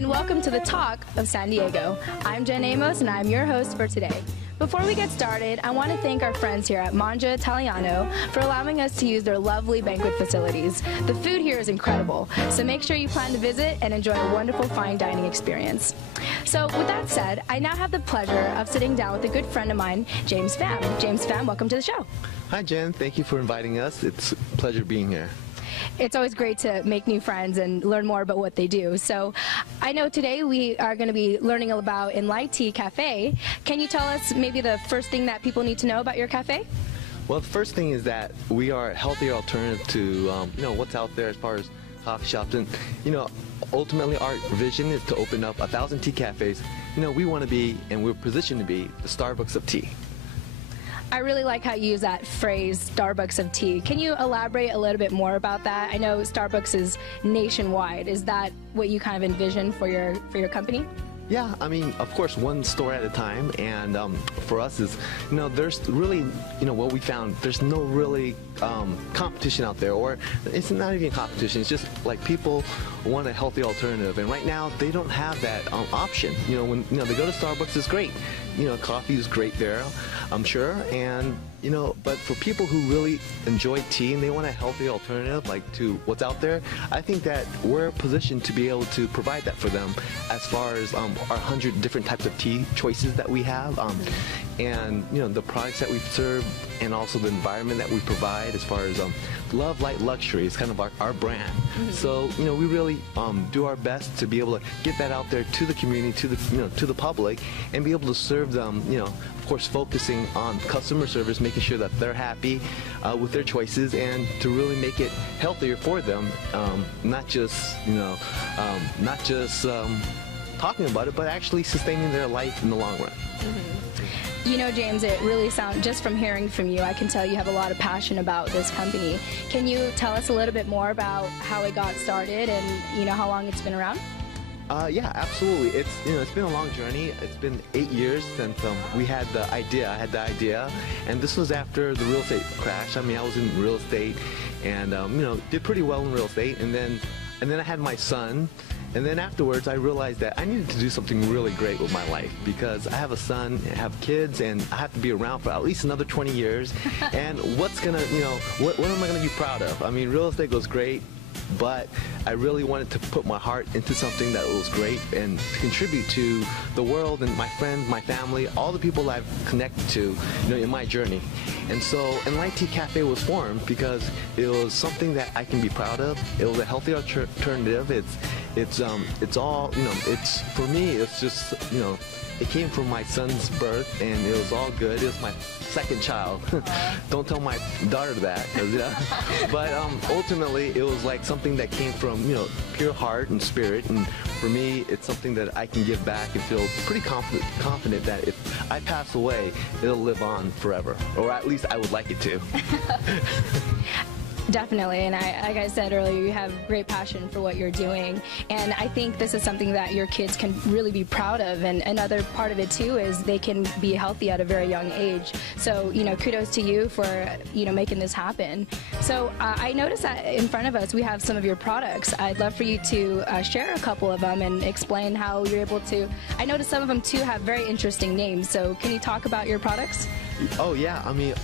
and welcome to the Talk of San Diego. I'm Jen Amos, and I'm your host for today. Before we get started, I want to thank our friends here at Mangia Italiano for allowing us to use their lovely banquet facilities. The food here is incredible, so make sure you plan to visit and enjoy a wonderful fine dining experience. So with that said, I now have the pleasure of sitting down with a good friend of mine, James Pham. James Pham, welcome to the show. Hi Jen, thank you for inviting us. It's a pleasure being here. It's always great to make new friends and learn more about what they do. So I know today we are going to be learning about Enlightea Cafe. Can you tell us maybe the first thing that people need to know about your cafe? Well, the first thing is that we are a healthier alternative to what's out there as far as coffee shops. And ultimately our vision is to open up 1,000 tea cafes. We want to be, and we're positioned to be, the Starbucks of tea. I really like how you use that phrase, Starbucks of tea. Can you elaborate a little bit more about that? I know Starbucks is nationwide. Is that what you kind of envision for your company? Yeah, I mean, of course, one store at a time, and for us is, there's really, what we found, there's no really competition out there, or it's not even competition, it's just like people want a healthy alternative, and right now, they don't have that option. When they go to Starbucks, it's great. Coffee is great there, I'm sure, and but for people who really enjoy tea and they want a healthy alternative like to what's out there, I think that we're positioned to be able to provide that for them as far as our 100 different types of tea choices that we have, and the products that we serve, and also the environment that we provide as far as Love Light Luxury is kind of our brand. So we really do our best to be able to get that out there to the community, to the public, and be able to serve them. Of course, focusing on customer service, making sure that they're happy with their choices, and to really make it healthier for them. Not just talking about it, but actually sustaining their life in the long run. James, it really sounds, just from hearing from you, I can tell you have a lot of passion about this company. Can you tell us a little bit more about how it got started and, how long it's been around? Yeah, absolutely. It's been a long journey. It's been 8 years since we had the idea. I had the idea, and this was after the real estate crash. I mean, I was in real estate, and did pretty well in real estate, and then I had my son. And then afterwards, I realized that I needed to do something really great with my life, because I have a son, I have kids, and I have to be around for at least another 20 years. And what's gonna, what am I gonna be proud of? I mean, real estate goes great, but I really wanted to put my heart into something that was great and contribute to the world and my friends, my family, all the people I've connected to, in my journey. And so Enlightea Cafe was formed because it was something that I can be proud of. It was a healthy alternative. It's all, it's, for me, it's just, it came from my son's birth, and it was all good. It was my second child. Don't tell my daughter that, but ultimately it was like something that came from pure heart and spirit, and for me it's something that I can give back and feel pretty confident that if I pass away, it'll live on forever, or at least I would like it to. Definitely, and like I said earlier, you have great passion for what you're doing, and I think this is something that your kids can really be proud of, and another part of it too is they can be healthy at a very young age. So, kudos to you for, making this happen. So, I noticed that in front of us we have some of your products. I'd love for you to share a couple of them and explain how you're able to. I noticed some of them too have very interesting names, so can you talk about your products? Oh yeah, I mean,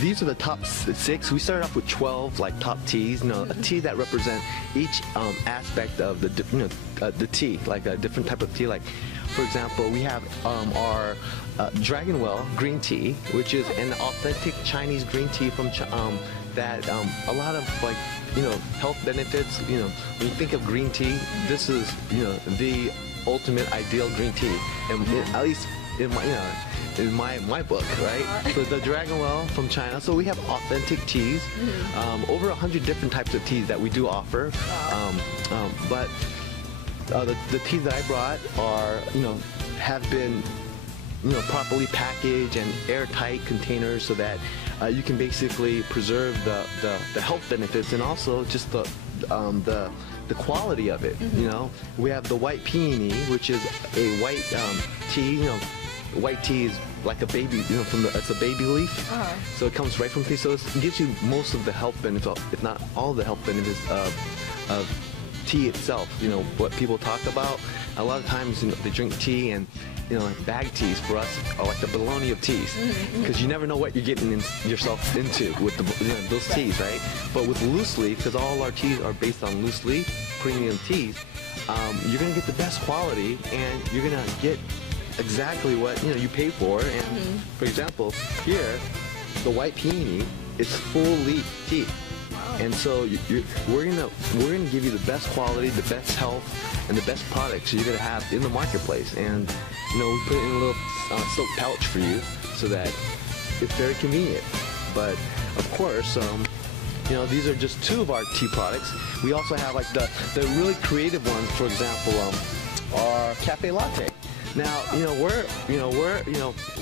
these are the top 6. We started off with 12 like top teas. A tea that represent each aspect of the tea, like a different type of tea. Like, for example, we have our Dragon Well green tea, which is an authentic Chinese green tea from that a lot of health benefits. When you think of green tea, this is the ultimate ideal green tea, and at least in my book, right? So the Dragon Well from China. So we have authentic teas, over 100 different types of teas that we do offer. But the teas that I brought are, have been, properly packaged and airtight containers, so that you can basically preserve the health benefits, and also just the quality of it. We have the white peony, which is a white tea. White tea is like a baby, it's a baby leaf. So it comes right from tea. So it gives you most of the health benefits, if not all the health benefits of tea itself. You know, what people talk about. A lot of times, you know, they drink tea, and you know, bag teas for us are like the bologna of teas, because you never know what you're getting yourself into with the, you know, those teas, right? But with loose leaf, because all our teas are based on loose leaf premium teas, you're gonna get the best quality, and you're gonna get exactly what, you know, you pay for. And for example, here, the white peony, it's full leaf tea. And so we're gonna give you the best quality, the best health, and the best products you're gonna have in the marketplace. And you know, we put it in a little silk pouch for you, so that it's very convenient. But of course, you know, these are just two of our tea products. We also have like the really creative ones. For example, our cafe latte. Now, you know,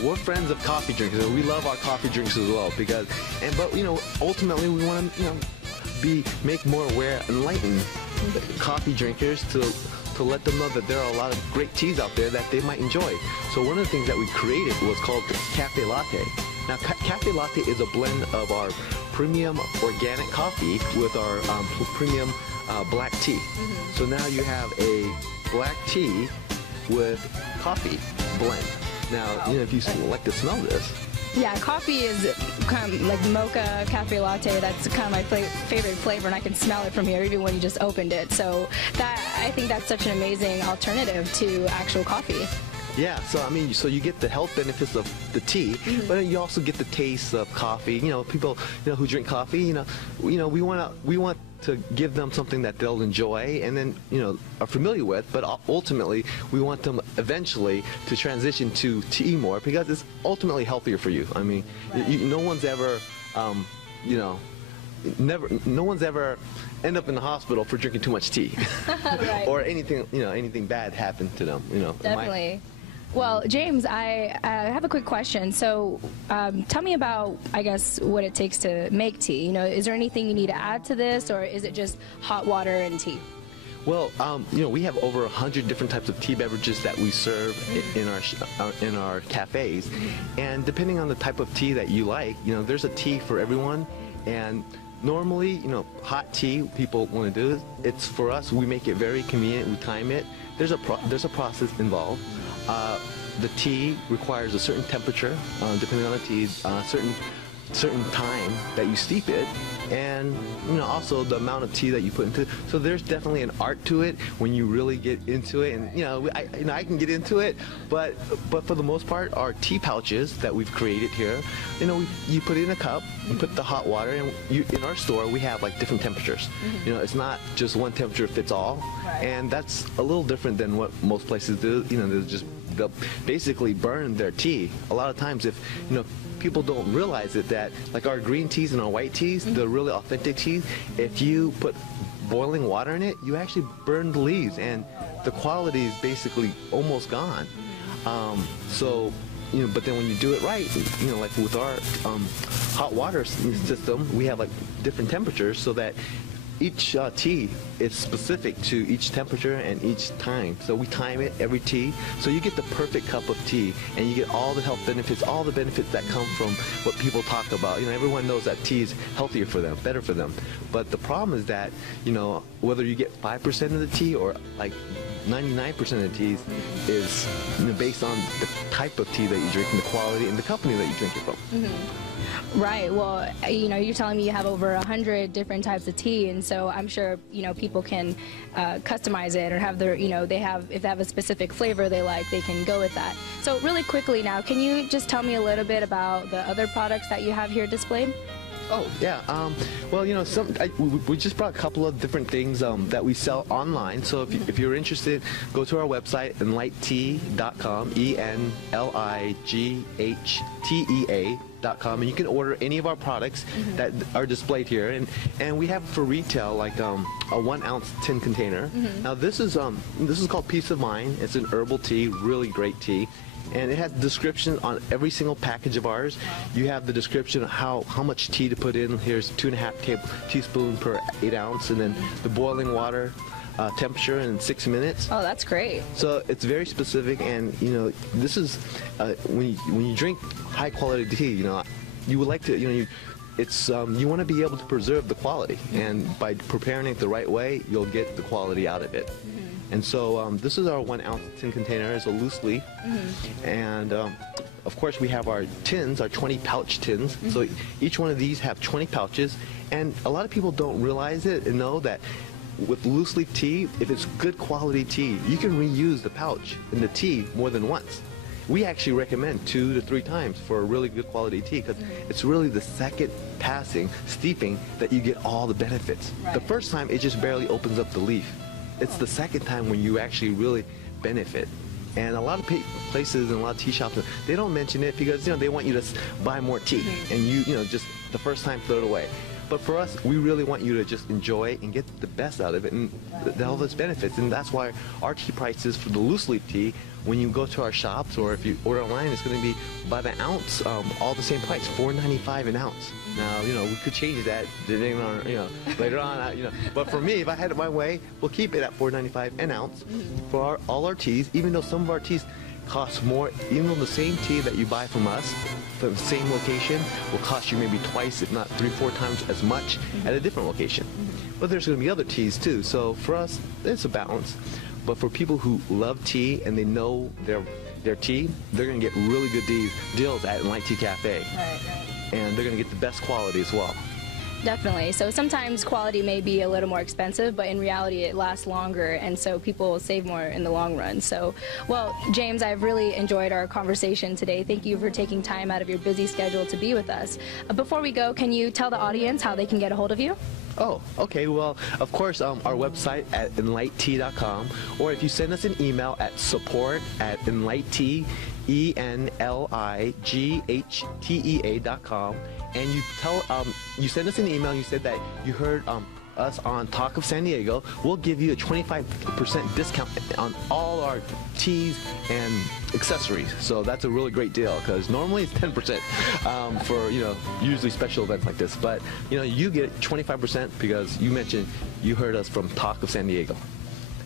we're friends of coffee drinkers, and we love our coffee drinks as well, because, but you know, ultimately we want to, you know, make more aware, enlighten coffee drinkers to let them know that there are a lot of great teas out there that they might enjoy. So one of the things that we created was called the cafe latte. Now, cafe latte is a blend of our premium organic coffee with our premium black tea. So now you have a black tea with coffee blend. Now, you know, if you like to smell this. Yeah, coffee is kind of like mocha, cafe latte. That's kind of my favorite flavor, and I can smell it from here even when you just opened it. So I think that's such an amazing alternative to actual coffee. Yeah, so I mean, so you get the health benefits of the tea, but you also get the taste of coffee. You know, people, you know, who drink coffee, you know, we want to give them something that they'll enjoy and then, you know, are familiar with, but ultimately we want them eventually to transition to tea more, because it's ultimately healthier for you. I mean, no one's ever, you know, no one's ever end up in the hospital for drinking too much tea. Right. Or anything, you know, anything bad happened to them, you know. Definitely. Well, James, I have a quick question. So tell me about, I guess, what it takes to make tea. You know, is there anything you need to add to this, or is it just hot water and tea? Well, you know, we have over 100 different types of tea beverages that we serve in our cafes, and depending on the type of tea that you like, you know, there's a tea for everyone. And normally, you know, hot tea people want to do, it's for us, we make it very convenient. We time it. There's a process involved. The tea requires a certain temperature, depending on the tea, certain time that you steep it, and you know, also the amount of tea that you put into it. So there's definitely an art to it when you really get into it. And you know, I can get into it, but for the most part, our tea pouches that we've created here, you know, you put it in a cup, you put the hot water, and in our store we have like different temperatures. You know, it's not just one temperature fits all, and that's a little different than what most places do. You know, they'll basically burn their tea. A lot of times, if you know, people don't realize it, that like our green teas and our white teas, the really authentic teas, if you put boiling water in it, you actually burn the leaves, and the quality is basically almost gone. So, you know, but then when you do it right, you know, like with our hot water system, we have like different temperatures, so that each tea is specific to each temperature and each time. So we time it every tea, so you get the perfect cup of tea, and you get all the health benefits, all the benefits that come from what people talk about. You know, everyone knows that tea is healthier for them, better for them. But the problem is that, you know, whether you get 5% of the tea or like 99% of the teas is, you know, based on the type of tea that you drink and the quality and the company that you drink it from. Right. Well, you know, you're telling me you have over 100 different types of tea, and so I'm sure, you know, people can customize it, or have their, you know, if they have a specific flavor they like, they can go with that. So really quickly now, can you just tell me a little bit about the other products that you have here displayed? Oh, yeah. Well, you know, we just brought a couple of different things that we sell online. So if you're interested, go to our website, enlightea.com, ENLIGHTEA.com, and you can order any of our products that are displayed here. And we have for retail like a 1 ounce tin container. Now this is called Peace of Mind. It's an herbal tea, really great tea. And it has description on every single package of ours. You have the description of how much tea to put in. Here's 2.5 teaspoons per 8 ounce, and then the boiling water temperature in 6 minutes. Oh, that's great. So it's very specific, and you know, this is when you drink high quality tea, you know, you would like to, you know, it's you want to be able to preserve the quality, and by preparing it the right way, you'll get the quality out of it. And so this is our 1 ounce tin container. It's a loose leaf, and of course we have our tins, our 20 pouch tins. So each one of these have 20 pouches, and a lot of people don't realize it and know that with loose leaf tea, if it's good quality tea, you can reuse the pouch in the tea more than once. We actually recommend 2 to 3 times for a really good quality tea, because it's really the second passing, steeping, that you get all the benefits. The first time, it just barely opens up the leaf. It's the second time when you actually really benefit. And a lot of places and a lot of tea shops, they don't mention it because, they want you to buy more tea, and you just the first time throw it away. But for us, we really want you to just enjoy and get the best out of it and all those benefits. And that's why our tea prices for the loose leaf tea, when you go to our shops or if you order online, it's going to be by the ounce, all the same price, $4.95 an ounce. Now, we could change that depending on, later on, But for me, if I had it my way, we'll keep it at $4.95 an ounce for all our teas, even though some of our teas cost more, even though the same tea that you buy from us, the same location, will cost you maybe twice, if not 3-4 times as much at a different location. But there's going to be other teas too, so for us, it's a balance. But for people who love tea and they know their tea, they're going to get really good deals at Enlightea Cafe. And they're going to get the best quality as well. Definitely. So sometimes quality may be a little more expensive, but in reality it lasts longer, and so people will save more in the long run. So, well, James, I've really enjoyed our conversation today. Thank you for taking time out of your busy schedule to be with us. Before we go, can you tell the audience how they can get a hold of you? Oh, okay. Well, of course, our website at enlightea.com, or if you send us an email at support@enlightea, ENLIGHTEA.com, and you send us an email and you said that you heard us on Talk of San Diego, we'll give you a 25% discount on all our teas and accessories. So that's a really great deal, because normally it's 10% for usually special events like this, but you get 25% because you mentioned you heard us from Talk of San Diego.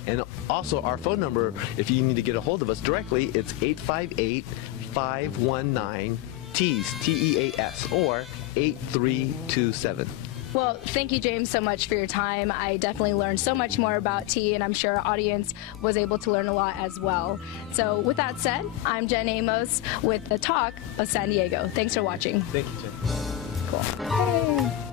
And also our phone number, if you need to get a hold of us directly, it's 858-519-TEAS, T-E-A-S, or 8327. Well, thank you, James, so much for your time. I definitely learned so much more about tea, and I'm sure our audience was able to learn a lot as well. So with that said, I'm Jen Amos with the Talk of San Diego. Thanks for watching. Thank you, Jen. Cool. Hey.